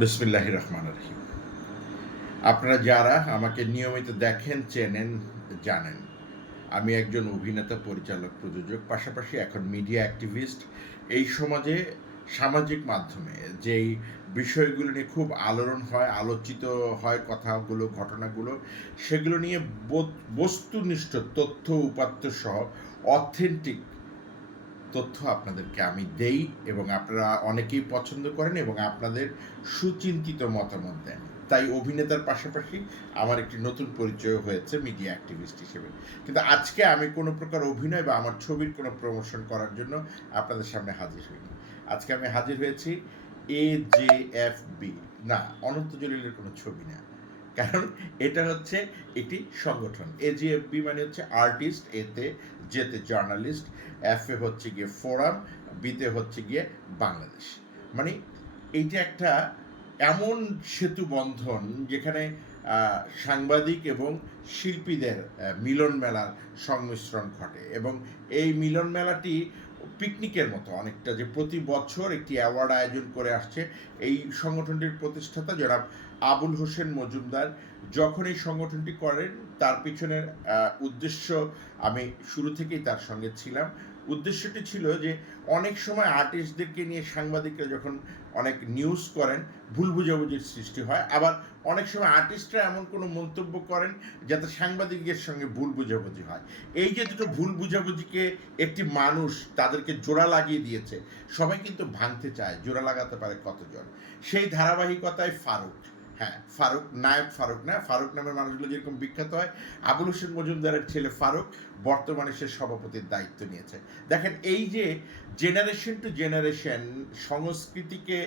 বিসমিল্লাহির রহমানির রহিম। আপনারা যারা আমাকে নিয়মিত দেখেন, চেনেন, জানেন আমি একজন অভিনেতা, পরিচালক, প্রযোজক, পাশাপাশি এখন মিডিয়া অ্যাক্টিভিস্ট। এই সমাজে সামাজিক মাধ্যমে যেই বিষয়গুলো নিয়ে খুব আলোড়ন হয়, আলোচিত হয় কথাগুলো, ঘটনাগুলো, সেগুলো নিয়ে বস্তুনিষ্ঠ তথ্য, উপাত্ত সহ অথেন্টিক তথ্য আপনাদেরকে আমি দেই এবং আপনারা অনেকেই পছন্দ করেন এবং আপনাদের সুচিন্তিত মতামত দেন। তাই অভিনেতার পাশাপাশি আমার একটি নতুন পরিচয় হয়েছে মিডিয়া অ্যাক্টিভিস্ট হিসেবে। কিন্তু আজকে আমি কোনো প্রকার অভিনয় বা আমার ছবির কোনো প্রমোশন করার জন্য আপনাদের সামনে হাজির হইনি। আজকে আমি হাজির হয়েছি AJFB, না, অনন্ত জলিলের কোনো ছবি না। কারণ এটা হচ্ছে একটি সংগঠন। AJFB মানে হচ্ছে আর্টিস্ট, এতে জেতে জার্নালিস্ট, এফে হচ্ছে গিয়ে ফোরাম, বিতে হচ্ছে গিয়ে বাংলাদেশ। মানে এইটা একটা এমন সেতু বন্ধন যেখানে সাংবাদিক এবং শিল্পীদের মিলন মেলার সংমিশ্রণ ঘটে এবং এই মিলন মেলাটি পিকনিকের মতো অনেকটা, যে প্রতি বছর একটি অ্যাওয়ার্ড আয়োজন করে আসছে। এই সংগঠনটির প্রতিষ্ঠাতা জনাব আবুল হোসেন মজুমদার যখন এই সংগঠনটি করেন, তার পিছনের উদ্দেশ্য, আমি শুরু থেকেই তার সঙ্গে ছিলাম। উদ্দেশ্যটি ছিল যে অনেক সময় আর্টিস্টদেরকে নিয়ে সাংবাদিকরা যখন অনেক নিউজ করেন, ভুল বুঝাবুঝির সৃষ্টি হয়, আবার অনেক সময় আর্টিস্টরা এমন কোনো মন্তব্য করেন যাতে সাংবাদিকদের সঙ্গে ভুল বুঝাবুঝি হয়। এই যে দুটো ভুল বুঝাবুঝিকে একটি মানুষ তাদেরকে জোড়া লাগিয়ে দিয়েছে, সবাই কিন্তু ভাঙতে চায়, জোড়া লাগাতে পারে কতজন। সেই ধারাবাহিকতায় ফারুক, হ্যাঁ ফারুক, নায়ক ফারুক না, ফারুক নামের মানুষগুলো যেরকম বিখ্যাত হয়, আবুল হোসেন মজুমদারের ছেলে ফারুক বর্তমানে সে সভাপতির দায়িত্ব নিয়েছে। দেখেন, এই যে জেনারেশন টু জেনারেশন সংস্কৃতিকে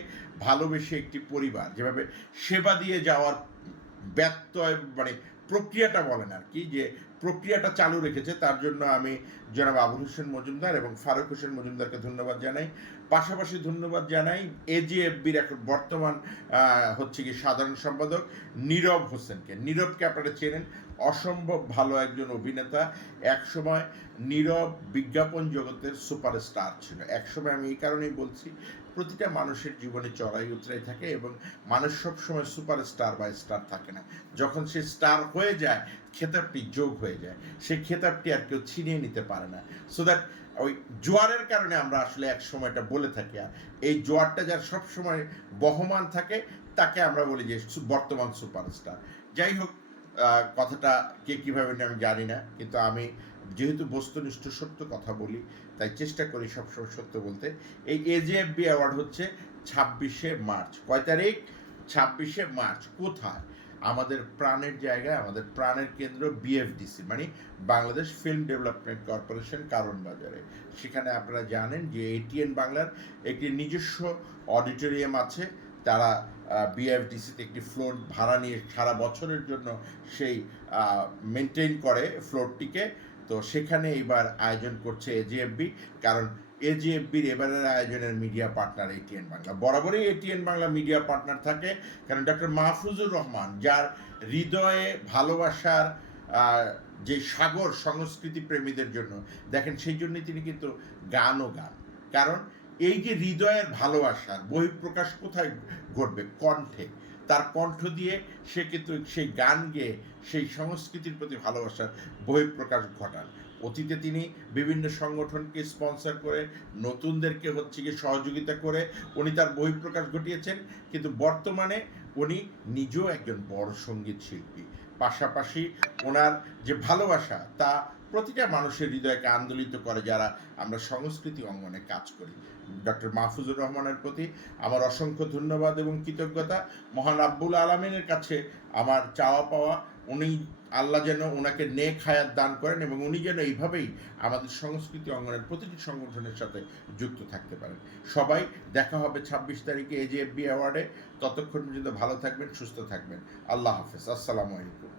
ভালোবেসে একটি পরিবার যেভাবে সেবা দিয়ে যাওয়ার ব্যত্যয়, মানে প্রক্রিয়াটা বলেন আর কি, যে প্রক্রিয়াটা চালু রেখেছে, তার জন্য আমি জনাব আবুল হোসেন মজুমদার এবং ফারুক হোসেন মজুমদারকে ধন্যবাদ জানাই। পাশাপাশি ধন্যবাদ জানাই AJFBর এখন বর্তমান হচ্ছে কি সাধারণ সম্পাদক নীরব হোসেনকে। নীরবকে আপনারা চেনেন, অসম্ভব ভালো একজন অভিনেতা। একসময় নীরব বিজ্ঞাপন জগতের সুপারস্টার ছিল। একসময়, আমি এই কারণেই বলছি, প্রতিটা মানুষের জীবনে চড়াই উতরাই থাকে এবং মানুষ সবসময় সুপারস্টার বা স্টার থাকে না। যখন সে স্টার হয়ে যায়, খেতাবটি যোগ হয়ে যায়, সেই খেতাবটি আর কেউ ছিনিয়ে নিতে পারে না। সো দ্যাট ওই জোয়ারের কারণে আমরা আসলে এক সময়টা বলে থাকি, আর এই জোয়ারটা যার সবসময় বহমান থাকে তাকে আমরা বলি যে বর্তমান সুপারস্টার। যাই হোক, কথাটা কে কীভাবে নেয় আমি জানি না, কিন্তু আমি যেহেতু বস্তুনিষ্ঠ সত্য কথা বলি, তাই চেষ্টা করি সবসময় সত্য বলতে। এই AJFB অ্যাওয়ার্ড হচ্ছে 26শে মার্চ। কয় তারিখ? 26শে মার্চ। কোথায়? আমাদের প্রাণের জায়গায়, আমাদের প্রাণের কেন্দ্র BFDC, মানে বাংলাদেশ ফিল্ম ডেভেলপমেন্ট কর্পোরেশন, কারণ বাজারে। সেখানে আপনারা জানেন যে ATN বাংলার একটি নিজস্ব অডিটোরিয়াম আছে। তারা BFDCতে একটি ফ্লোর ভাড়া নিয়ে সারা বছরের জন্য সেই মেনটেন করে ফ্লোরটিকে। তো সেখানে এইবার আয়োজন করছে AJFB, কারণ AJFBর এবারের আয়োজনের মিডিয়া পার্টনার ATN বাংলা। বরাবরই ATN বাংলা মিডিয়া পার্টনার থাকে, কারণ ডক্টর মাহফুজুর রহমান, যার হৃদয়ে ভালোবাসার যে সাগর সংস্কৃতি প্রেমীদের জন্য, দেখেন সেই জন্যই তিনি কিন্তু গানও গান। কারণ এই যে হৃদয়ের ভালোবাসার বহিঃপ্রকাশ কোথায় ঘটবে? কণ্ঠে। তার কণ্ঠ দিয়ে সে কিন্তু সেই গান গেয়ে সেই সংস্কৃতির প্রতি ভালোবাসার বহিঃপ্রকাশ ঘটান। অতীতে তিনি বিভিন্ন সংগঠনকে স্পন্সর করে, নতুনদেরকে হচ্ছে গিয়ে সহযোগিতা করে উনি তার বহিঃপ্রকাশ ঘটিয়েছেন। কিন্তু বর্তমানে উনি নিজেও একজন বড় সঙ্গীত শিল্পী। পাশাপাশি ওনার যে ভালোবাসা, তা প্রতিটা মানুষের হৃদয়কে আন্দোলিত করে যারা আমরা সংস্কৃতি অঙ্গনে কাজ করি। ডক্টর মাহফুজুর রহমানের প্রতি আমার অসংখ্য ধন্যবাদ এবং কৃতজ্ঞতা। মহান রাব্বুল আলামিনের কাছে আমার চাওয়া পাওয়া, উনি, আল্লাহ যেন ওনাকে নেক হায়াত দান করেন এবং উনি যেন এইভাবেই আমাদের সংস্কৃতি অঙ্গনের প্রতিটি সংগঠনের সাথে যুক্ত থাকতে পারেন। সবাই দেখা হবে 26 তারিখে AJFB অ্যাওয়ার্ডে। ততক্ষণ পর্যন্ত ভালো থাকবেন, সুস্থ থাকবেন। আল্লাহ হাফেজ। আসসালামু আলাইকুম।